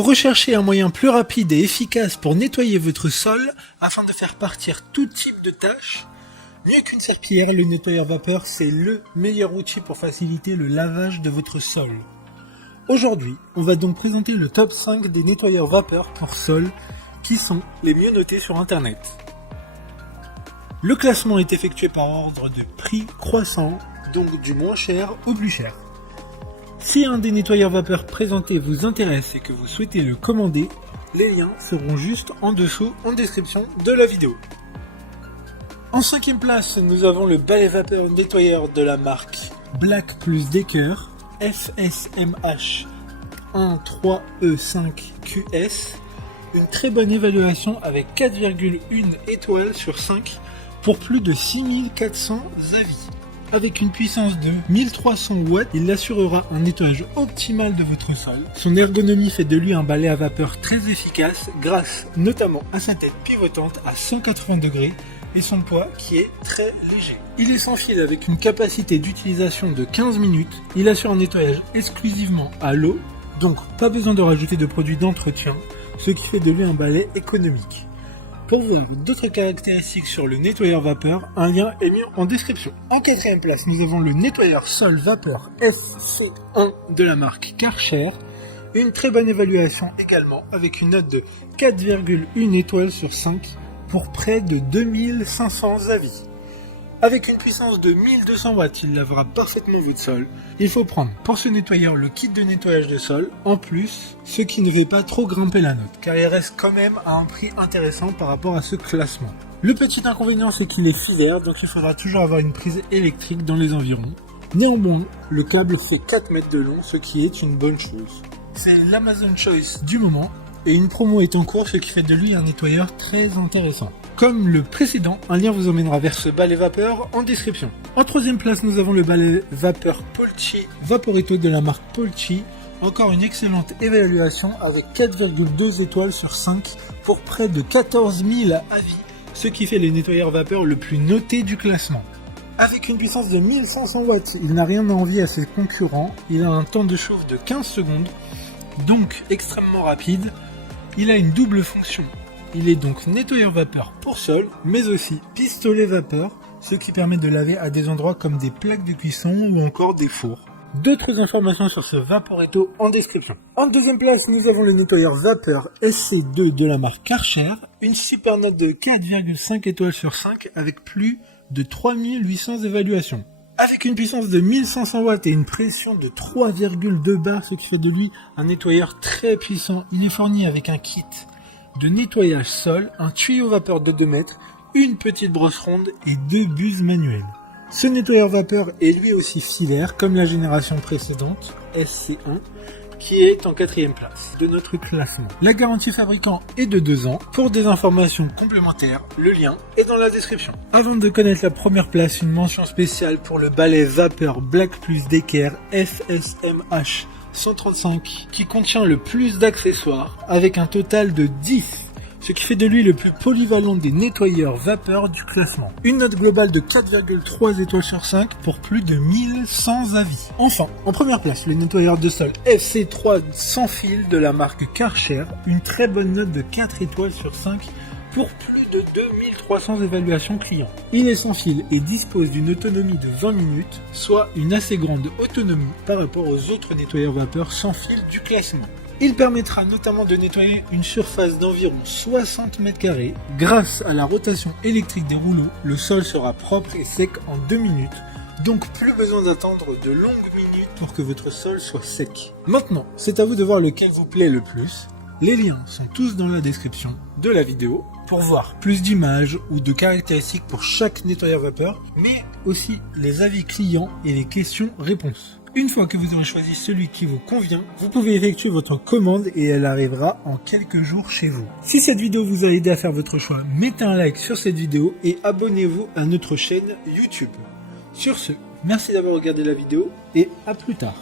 Vous recherchez un moyen plus rapide et efficace pour nettoyer votre sol afin de faire partir tout type de tâches? Mieux qu'une serpillière, le nettoyeur vapeur, c'est le meilleur outil pour faciliter le lavage de votre sol. Aujourd'hui, on va donc présenter le top 5 des nettoyeurs vapeur pour sol qui sont les mieux notés sur internet. Le classement est effectué par ordre de prix croissant, donc du moins cher au plus cher. Si un des nettoyeurs vapeur présentés vous intéresse et que vous souhaitez le commander, les liens seront juste en dessous en description de la vidéo. En 5e place, nous avons le balai vapeur nettoyeur de la marque Black + Decker FSMH 13E5QS. Une très bonne évaluation avec 4,1 étoiles sur 5 pour plus de 6400 avis. Avec une puissance de 1300 watts, il assurera un nettoyage optimal de votre sol. Son ergonomie fait de lui un balai à vapeur très efficace grâce notamment à sa tête pivotante à 180 degrés et son poids qui est très léger. Il est sans fil avec une capacité d'utilisation de 15 minutes. Il assure un nettoyage exclusivement à l'eau, donc pas besoin de rajouter de produits d'entretien, ce qui fait de lui un balai économique. Pour voir d'autres caractéristiques sur le nettoyeur vapeur, un lien est mis en description. En 4e place, nous avons le nettoyeur sol vapeur FC1 de la marque Karcher. Une très bonne évaluation également avec une note de 4,1 étoiles sur 5 pour près de 2500 avis. Avec une puissance de 1200 watts, il lavera parfaitement votre sol. Il faut prendre pour ce nettoyeur le kit de nettoyage de sol, en plus, ce qui ne fait pas trop grimper la note, car il reste quand même à un prix intéressant par rapport à ce classement. Le petit inconvénient, c'est qu'il est filaire, donc il faudra toujours avoir une prise électrique dans les environs. Néanmoins, le câble fait 4 mètres de long, ce qui est une bonne chose. C'est l'Amazon Choice du moment, et une promo est en cours, ce qui fait de lui un nettoyeur très intéressant. Comme le précédent, un lien vous emmènera vers ce balai vapeur en description. En 3e place, nous avons le balai vapeur Polchi Vaporetto de la marque Polchi. Encore une excellente évaluation avec 4,2 étoiles sur 5 pour près de 14 000 avis, ce qui fait le nettoyeur vapeur le plus noté du classement. Avec une puissance de 1500 watts, il n'a rien à envier à ses concurrents. Il a un temps de chauffe de 15 secondes, donc extrêmement rapide. Il a une double fonction. Il est donc nettoyeur vapeur pour sol, mais aussi pistolet vapeur, ce qui permet de laver à des endroits comme des plaques de cuisson ou encore des fours. D'autres informations sur ce Vaporetto en description. En 2e place, nous avons le nettoyeur vapeur SC2 de la marque Karcher, une super note de 4,5 étoiles sur 5 avec plus de 3800 évaluations. Avec une puissance de 1500 watts et une pression de 3,2 bars, ce qui fait de lui un nettoyeur très puissant. Il est fourni avec un kit de nettoyage sol, un tuyau vapeur de 2 mètres, une petite brosse ronde et 2 buses manuelles. Ce nettoyeur vapeur est lui aussi filaire comme la génération précédente, SC1, qui est en 4e place de notre classement. La garantie fabricant est de 2 ans. Pour des informations complémentaires, le lien est dans la description. Avant de connaître la première place, une mention spéciale pour le balai vapeur Black + Decker FSMH 135 qui contient le plus d'accessoires avec un total de 10, ce qui fait de lui le plus polyvalent des nettoyeurs vapeur du classement. Une note globale de 4,3 étoiles sur 5 pour plus de 1100 avis. Enfin, en première place, le nettoyeur de sol FC3 sans fil de la marque Karcher, une très bonne note de 4 étoiles sur 5 pour plus de 2300 évaluations clients. Il est sans fil et dispose d'une autonomie de 20 minutes, soit une assez grande autonomie par rapport aux autres nettoyeurs vapeur sans fil du classement. Il permettra notamment de nettoyer une surface d'environ 60 m². Grâce à la rotation électrique des rouleaux, le sol sera propre et sec en 2 minutes, donc plus besoin d'attendre de longues minutes pour que votre sol soit sec. Maintenant, c'est à vous de voir lequel vous plaît le plus. Les liens sont tous dans la description de la vidéo pour voir plus d'images ou de caractéristiques pour chaque nettoyeur vapeur, mais aussi les avis clients et les questions-réponses. Une fois que vous aurez choisi celui qui vous convient, vous pouvez effectuer votre commande et elle arrivera en quelques jours chez vous. Si cette vidéo vous a aidé à faire votre choix, mettez un like sur cette vidéo et abonnez-vous à notre chaîne YouTube. Sur ce, merci d'avoir regardé la vidéo et à plus tard.